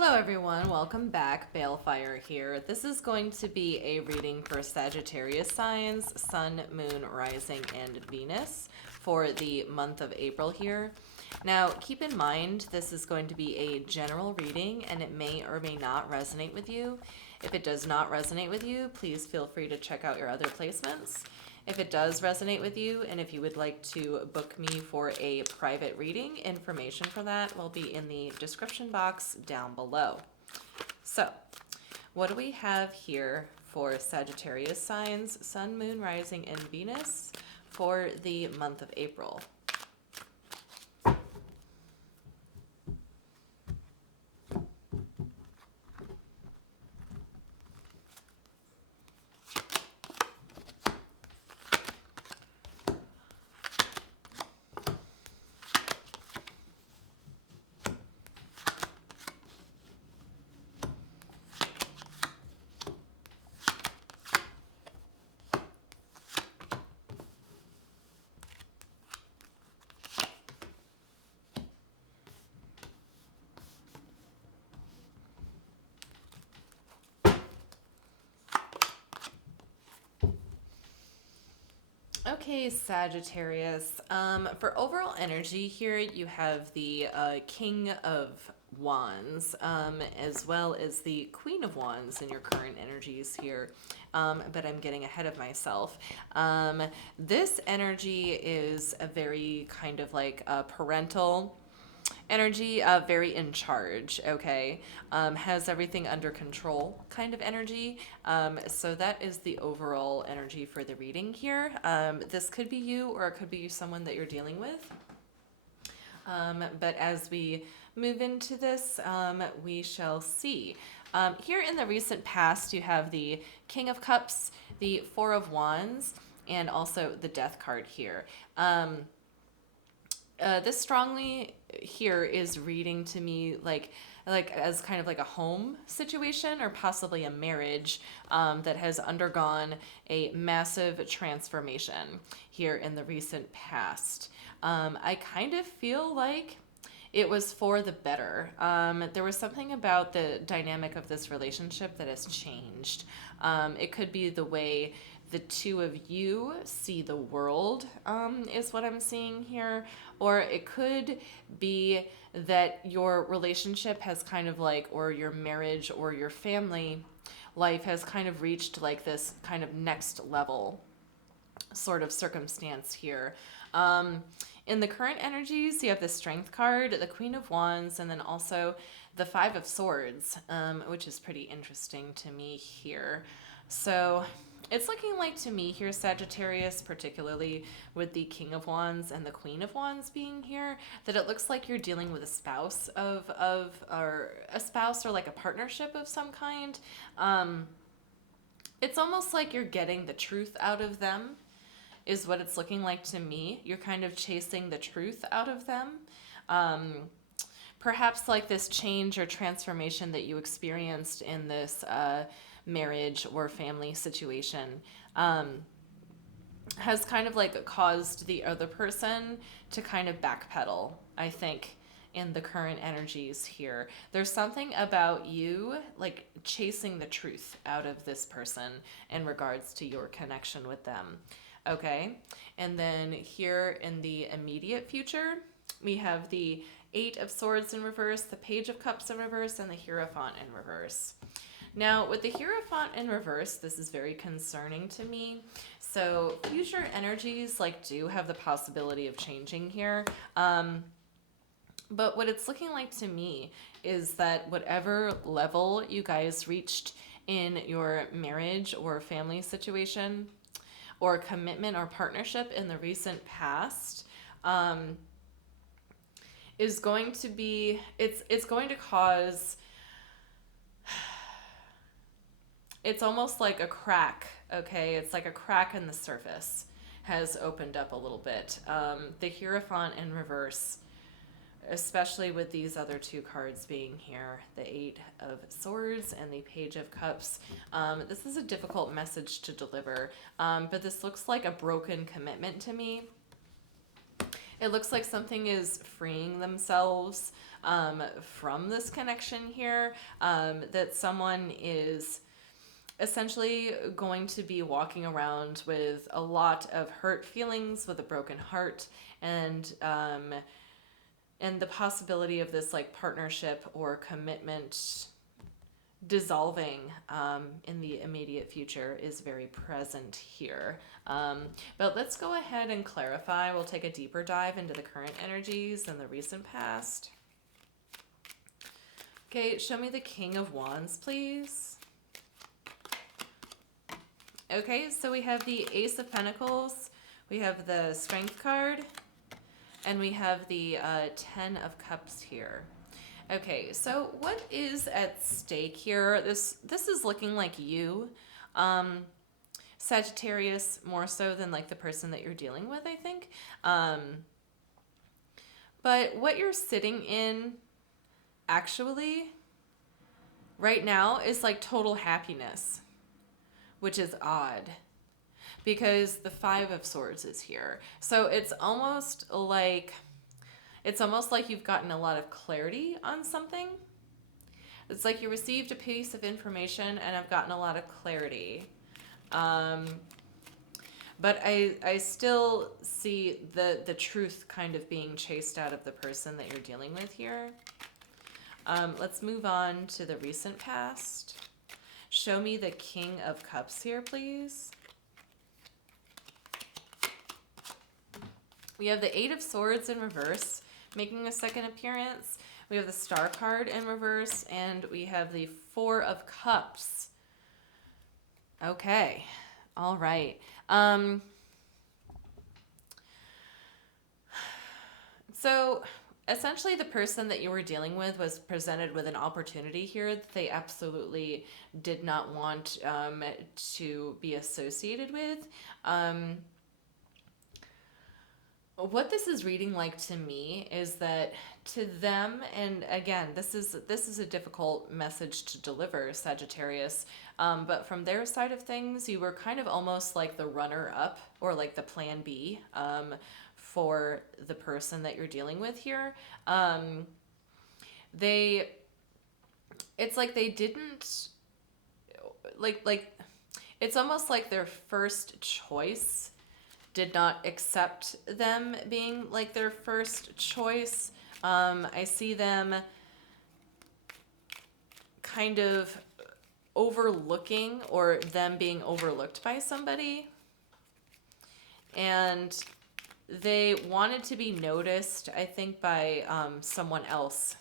Hello everyone, welcome back. Balefire here. This is going to be a reading for Sagittarius signs, Sun, Moon, Rising, and Venus for the month of April here. Now, keep in mind this is going to be a general reading and it may or may not resonate with you. If it does not resonate with you, please feel free to check out your other placements. If it does resonate with you, and if you would like to book me for a private reading, information for that will be in the description box down below. So, what do we have here for Sagittarius signs, Sun, Moon, Rising, and Venus for the month of April? Okay, Sagittarius. For overall energy here, you have the King of Wands, as well as the Queen of Wands in your current energies here. But I'm getting ahead of myself. This energy is a very kind of like parental energy, very in charge, okay? Has everything under control kind of energy. So that is the overall energy for the reading here. This could be you or it could be someone that you're dealing with. But as we move into this, we shall see. Here in the recent past, you have the King of Cups, the Four of Wands, and also the Death card here. This strongly here is reading to me like as kind of like a home situation or possibly a marriage that has undergone a massive transformation here in the recent past. I kind of feel like it was for the better. There was something about the dynamic of this relationship that has changed. It could be the way the two of you see the world, is what I'm seeing here. Or it could be that your relationship has kind of like, or your marriage or your family life has kind of reached like this kind of next level sort of circumstance here. In the current energies, you have the Strength card, the Queen of Wands, and then also the Five of Swords, which is pretty interesting to me here. So it's looking like to me here, Sagittarius, particularly with the King of Wands and the Queen of Wands being here, that it looks like you're dealing with a spouse or a spouse or like a partnership of some kind. It's almost like you're getting the truth out of them, is what it's looking like to me. You're kind of chasing the truth out of them. Perhaps like this change or transformation that you experienced in this marriage or family situation has kind of like caused the other person to kind of backpedal, I think, in the current energies here. There's something about you like chasing the truth out of this person in regards to your connection with them. Okay, and then here in the immediate future, we have the Eight of Swords in reverse, the Page of Cups in reverse, and the Hierophant in reverse. Now, with the Hierophant in reverse, this is very concerning to me. So future energies like do have the possibility of changing here. But what it's looking like to me is that whatever level you guys reached in your marriage or family situation or commitment or partnership in the recent past, is going to be, it's going to cause, it's almost like a crack, okay? It's like a crack in the surface has opened up a little bit. The Hierophant in reverse, especially with these other two cards being here, the Eight of Swords and the Page of Cups. This is a difficult message to deliver, but this looks like a broken commitment to me. It looks like something is freeing themselves from this connection here, that someone is essentially going to be walking around with a lot of hurt feelings, with a broken heart, and the possibility of this like partnership or commitment dissolving in the immediate future is very present here. But let's go ahead and clarify. We'll take a deeper dive into the current energies and the recent past. Okay, show me the King of Wands, please. Okay, so we have the Ace of Pentacles, we have the Strength card, and we have the Ten of Cups here. Okay, so what is at stake here? This is looking like you, Sagittarius, more so than like the person that you're dealing with, I think. But what you're sitting in actually right now is like total happiness, which is odd because the Five of Swords is here. So it's almost like you've gotten a lot of clarity on something. It's like you received a piece of information and have gotten a lot of clarity. But I still see the truth kind of being chased out of the person that you're dealing with here. Let's move on to the recent past. Show me the King of Cups here, please. We have the Eight of Swords in reverse, making a second appearance. We have the Star card in reverse, and we have the Four of Cups. Okay. All right. So essentially the person that you were dealing with was presented with an opportunity here that they absolutely did not want to be associated with. What this is reading like to me is that to them, and again, this is a difficult message to deliver, Sagittarius, but from their side of things, you were kind of almost like the runner-up or like the plan B for the person that you're dealing with here. It's like they didn't, like, it's almost like their first choice did not accept them being like their first choice. I see them kind of overlooking or them being overlooked by somebody. And they wanted to be noticed, I think, by someone else.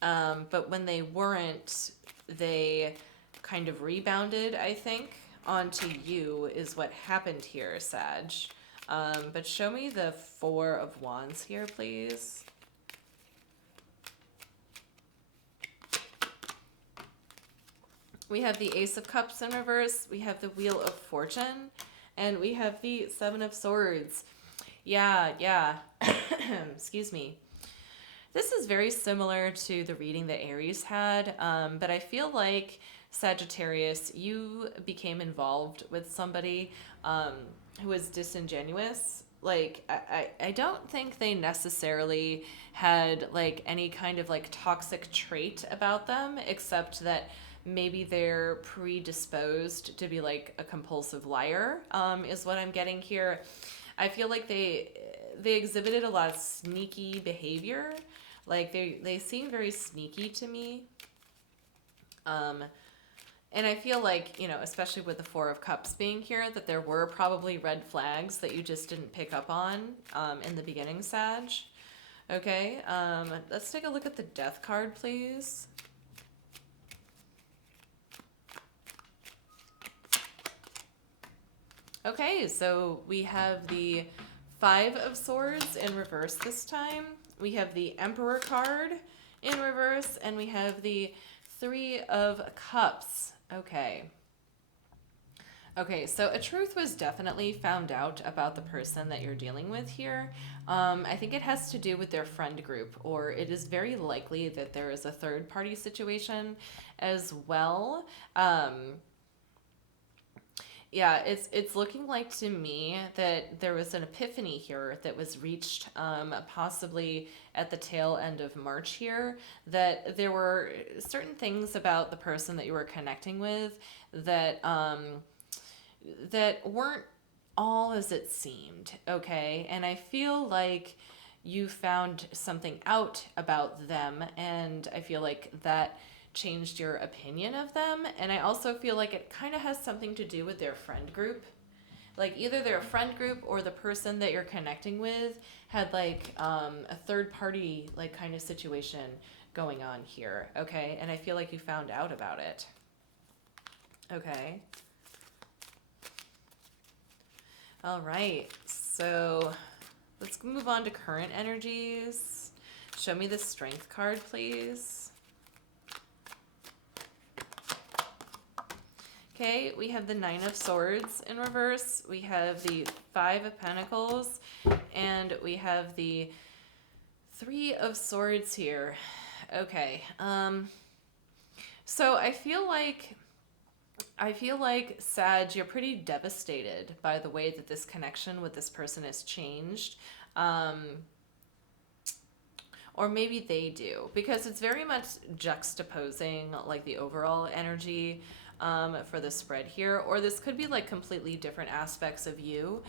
But when they weren't, they kind of rebounded, I think, onto you is what happened here, Sag. But show me the Four of Wands here, please. We have the Ace of Cups in reverse, we have the Wheel of Fortune, and we have the Seven of Swords. Yeah. Excuse me. This is very similar to the reading that Aries had, but I feel like Sagittarius, you became involved with somebody who was disingenuous. Like, I don't think they necessarily had like any kind of like toxic trait about them, except that maybe they're predisposed to be like a compulsive liar, is what I'm getting here. I feel like they exhibited a lot of sneaky behavior. Like they seem very sneaky to me. And I feel like, you know, especially with the Four of Cups being here, that there were probably red flags that you just didn't pick up on in the beginning, Sag. Okay, let's take a look at the Death card, please. Okay, so we have the Five of Swords in reverse this time. We have the Emperor card in reverse, and we have the Three of Cups. Okay, so a truth was definitely found out about the person that you're dealing with here. I think it has to do with their friend group, or it is very likely that there is a third-party situation as well. Yeah, it's looking like to me that there was an epiphany here that was reached, possibly at the tail end of March here. That there were certain things about the person that you were connecting with that that weren't all as it seemed. Okay, and I feel like you found something out about them, and I feel like that changed your opinion of them. And I also feel like it kind of has something to do with their friend group. Like either their friend group or the person that you're connecting with had like a third party like kind of situation going on here. Okay, and I feel like you found out about it. Okay. All right. So let's move on to current energies. Show me the strength card, please. Okay, we have the Nine of Swords in reverse. We have the Five of Pentacles, and we have the Three of Swords here. Okay. So I feel like Sag, you're pretty devastated by the way that this connection with this person has changed. Or maybe they do, because it's very much juxtaposing like the overall energy for the spread here. Or this could be like completely different aspects of you,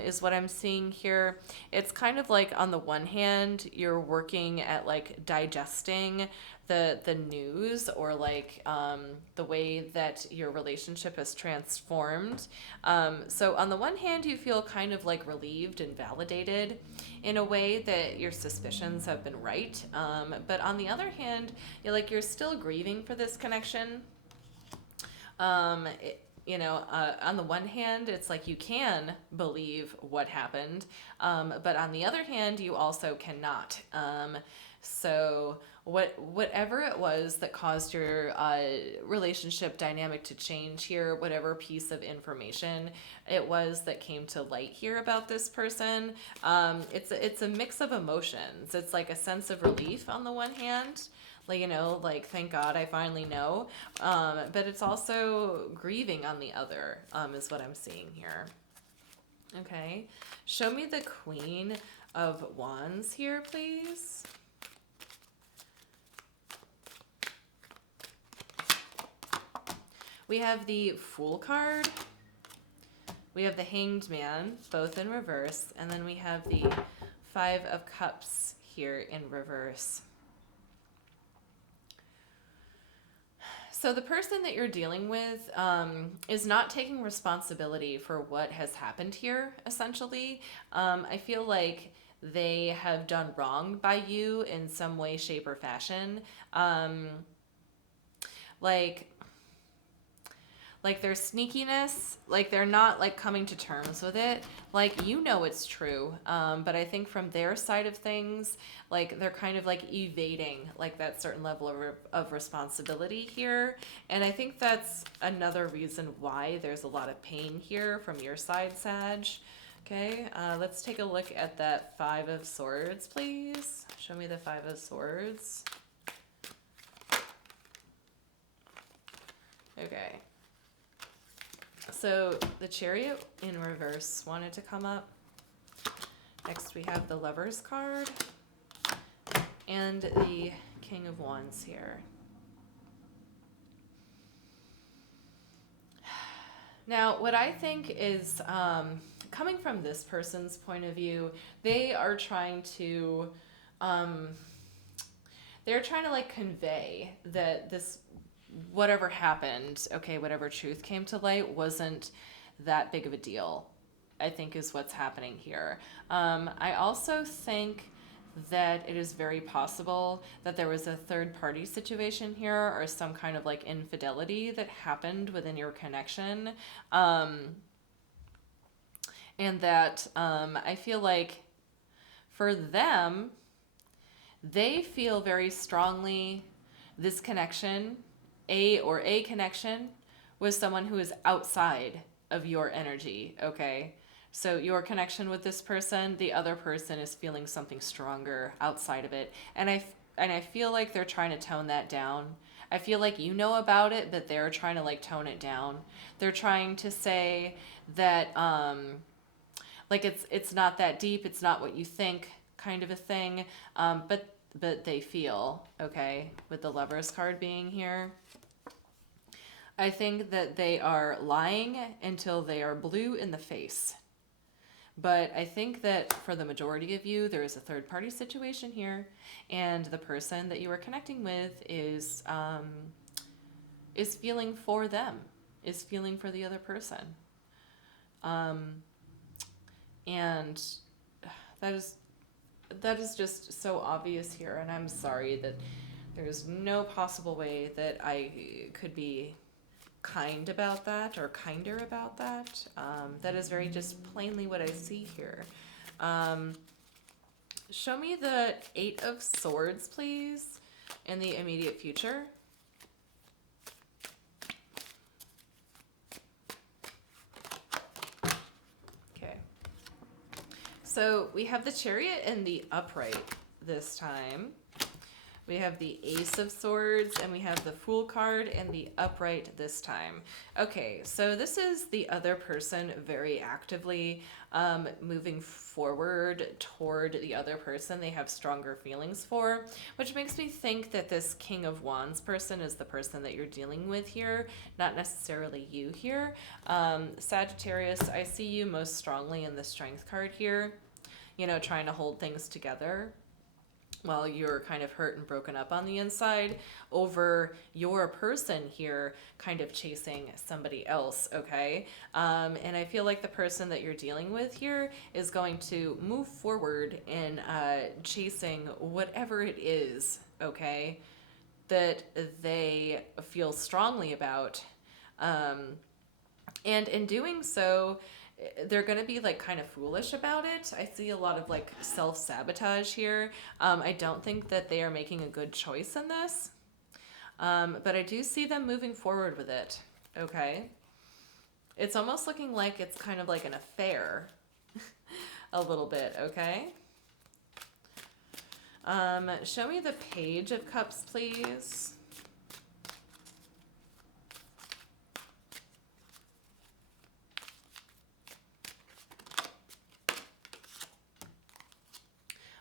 is what I'm seeing here. It's kind of like on the one hand, you're working at like digesting the news, or like the way that your relationship has transformed. So on the one hand, you feel kind of like relieved and validated in a way that your suspicions have been right. But on the other hand, you're still grieving for this connection. On the one hand, it's like you can believe what happened, but on the other hand, you also cannot. So whatever it was that caused your relationship dynamic to change here, whatever piece of information it was that came to light here about this person, it's a mix of emotions. It's like a sense of relief on the one hand, like thank God I finally know, but it's also grieving on the other, is what I'm seeing here. Okay, show me the Queen of Wands here, please. We have the Fool card. We have the Hanged Man, both in reverse. And then we have the Five of Cups here in reverse. So the person that you're dealing with is not taking responsibility for what has happened here, essentially. I feel like they have done wrong by you in some way, shape, or fashion. Like their sneakiness, like they're not like coming to terms with it. Like, it's true. But I think from their side of things, like they're kind of like evading like that certain level of responsibility here. And I think that's another reason why there's a lot of pain here from your side, Sag. Okay, let's take a look at that Five of Swords, please. Show me the Five of Swords. Okay. So the Chariot in reverse wanted to come up. Next we have the Lovers card and the King of Wands here. Now, what I think is coming from this person's point of view, they are trying to like convey that this whatever happened, okay, whatever truth came to light wasn't that big of a deal, I think is what's happening here. I also think that it is very possible that there was a third party situation here, or some kind of like infidelity that happened within your connection. And that I feel like for them, they feel very strongly this connection, a connection with someone who is outside of your energy, okay? So your connection with this person, the other person is feeling something stronger outside of it. And I feel like they're trying to tone that down. I feel like you know about it, but they're trying to like tone it down. They're trying to say that like it's not that deep, it's not what you think, kind of a thing. But they feel okay with the Lovers card being here. I think that they are lying until they are blue in the face. But I think that for the majority of you, there is a third party situation here, and the person that you are connecting with is feeling for them, is feeling for the other person, and that is just so obvious here. And I'm sorry that there's no possible way that I could be kind about that or kinder about that. That is very just plainly what I see here. Show me the Eight of Swords, please, in the immediate future. Okay. So we have the Chariot and the Upright this time. We have the Ace of Swords, and we have the Fool card and the Upright this time. Okay, so this is the other person very actively moving forward toward the other person they have stronger feelings for, which makes me think that this King of Wands person is the person that you're dealing with here, not necessarily you here. Sagittarius, I see you most strongly in the Strength card here, you know, trying to hold things together while you're kind of hurt and broken up on the inside over your person here kind of chasing somebody else, okay? And I feel like the person that you're dealing with here is going to move forward in chasing whatever it is, okay, that they feel strongly about. And in doing so, they're going to be like kind of foolish about it. I see a lot of like self-sabotage here. I don't think that they are making a good choice in this. But I do see them moving forward with it. Okay. It's almost looking like it's kind of like an affair a little bit. Okay. Show me the Page of Cups, please.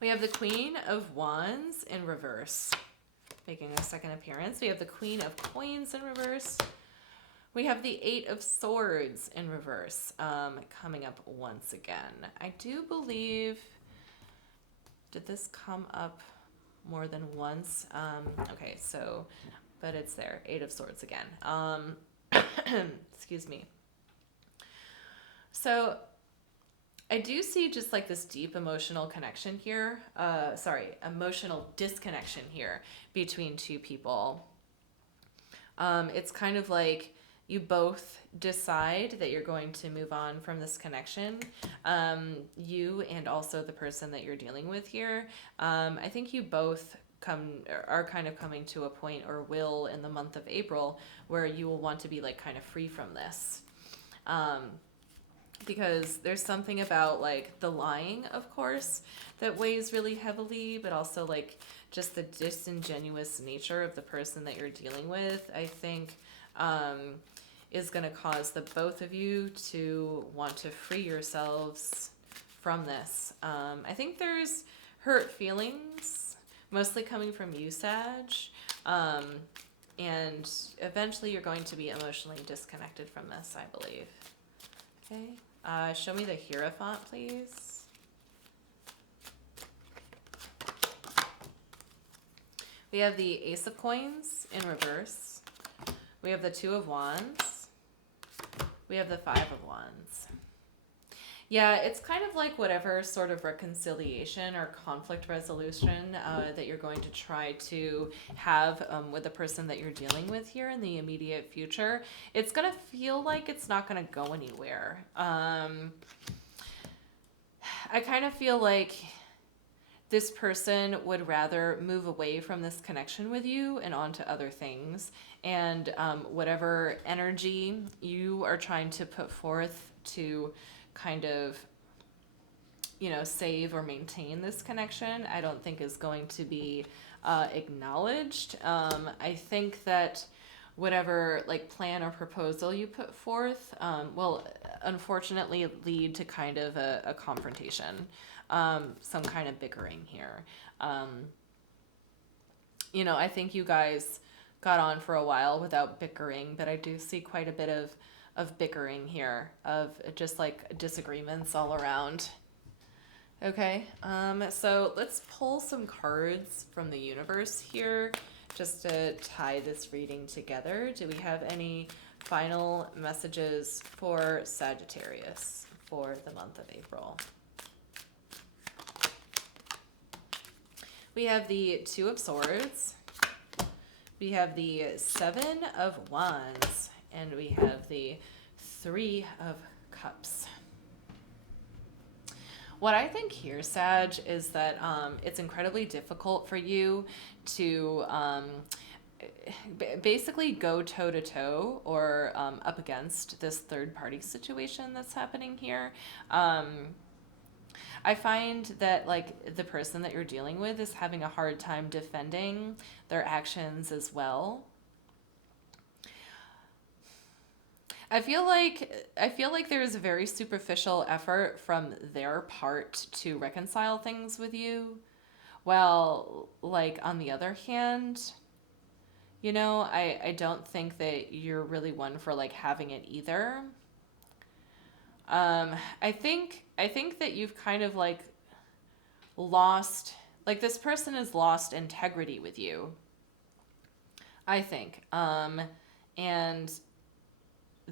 We have the Queen of Wands in reverse, making a second appearance. We have the Queen of Coins in reverse. We have the Eight of Swords in reverse, coming up once again. I do believe, did this come up more than once? Okay, so, but it's there, Eight of Swords again. Excuse me. So, I do see just like this deep emotional connection here. Emotional disconnection here between two people. It's kind of like you both decide that you're going to move on from this connection. You and also the person that you're dealing with here. I think you both are kind of coming to a point, or will in the month of April, where you will want to be like kind of free from this. Because there's something about like the lying, of course, that weighs really heavily, but also like just the disingenuous nature of the person that you're dealing with, I think, is going to cause the both of you to want to free yourselves from this. I think there's hurt feelings, mostly coming from you, Sag, and eventually you're going to be emotionally disconnected from this, I believe. Okay. Show me the Hierophant, please. We have the Ace of Coins in reverse. We have the Two of Wands. We have the Five of Wands. Yeah, it's kind of like whatever sort of reconciliation or conflict resolution that you're going to try to have with the person that you're dealing with here in the immediate future. It's going to feel like it's not going to go anywhere. I kind of feel like this person would rather move away from this connection with you and onto other things. And whatever energy you are trying to put forth to kind of, you know, save or maintain this connection, I don't think is going to be acknowledged. I think that whatever like plan or proposal you put forth will unfortunately lead to kind of a confrontation, some kind of bickering here. I think you guys got on for a while without bickering, but I do see quite a bit of bickering here, of just like disagreements all around. Okay, so let's pull some cards from the universe here just to tie this reading together. Do we have any final messages for Sagittarius for the month of April? We have the Two of Swords, we have the Seven of Wands, and we have the Three of Cups. What I think here, Sag, is that it's incredibly difficult for you to basically go toe-to-toe or up against this third-party situation that's happening here. I find that like the person that you're dealing with is having a hard time defending their actions as well. I feel like there is a very superficial effort from their part to reconcile things with you. Well, like on the other hand, I don't think that you're really one for like having it either. I think that you've kind of like lost, like this person has lost integrity with you, I think. And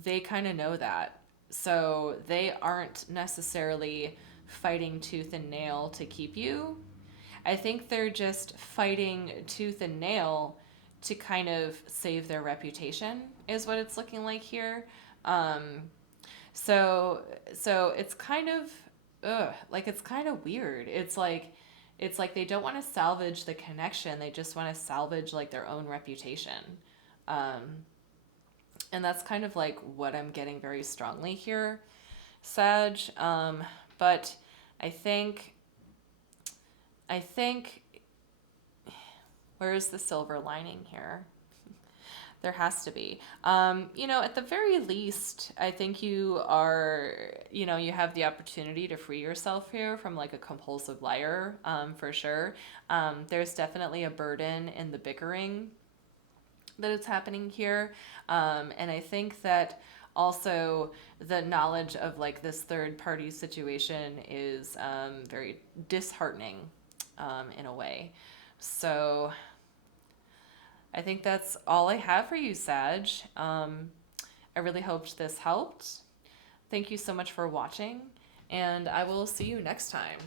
they kind of know that. So they aren't necessarily fighting tooth and nail to keep you. I think they're just fighting tooth and nail to kind of save their reputation, is what it's looking like here. So it's kind of it's kind of weird. It's like they don't want to salvage the connection. They just want to salvage like their own reputation. And that's kind of like what I'm getting very strongly here, Sag. But I think where's the silver lining here? There has to be. At the very least, I think you are, you have the opportunity to free yourself here from like a compulsive liar, for sure. There's definitely a burden in the bickering that is happening here. And I think that also the knowledge of like this third party situation is very disheartening in a way. So I think that's all I have for you, Sag. I really hoped this helped. Thank you so much for watching, and I will see you next time.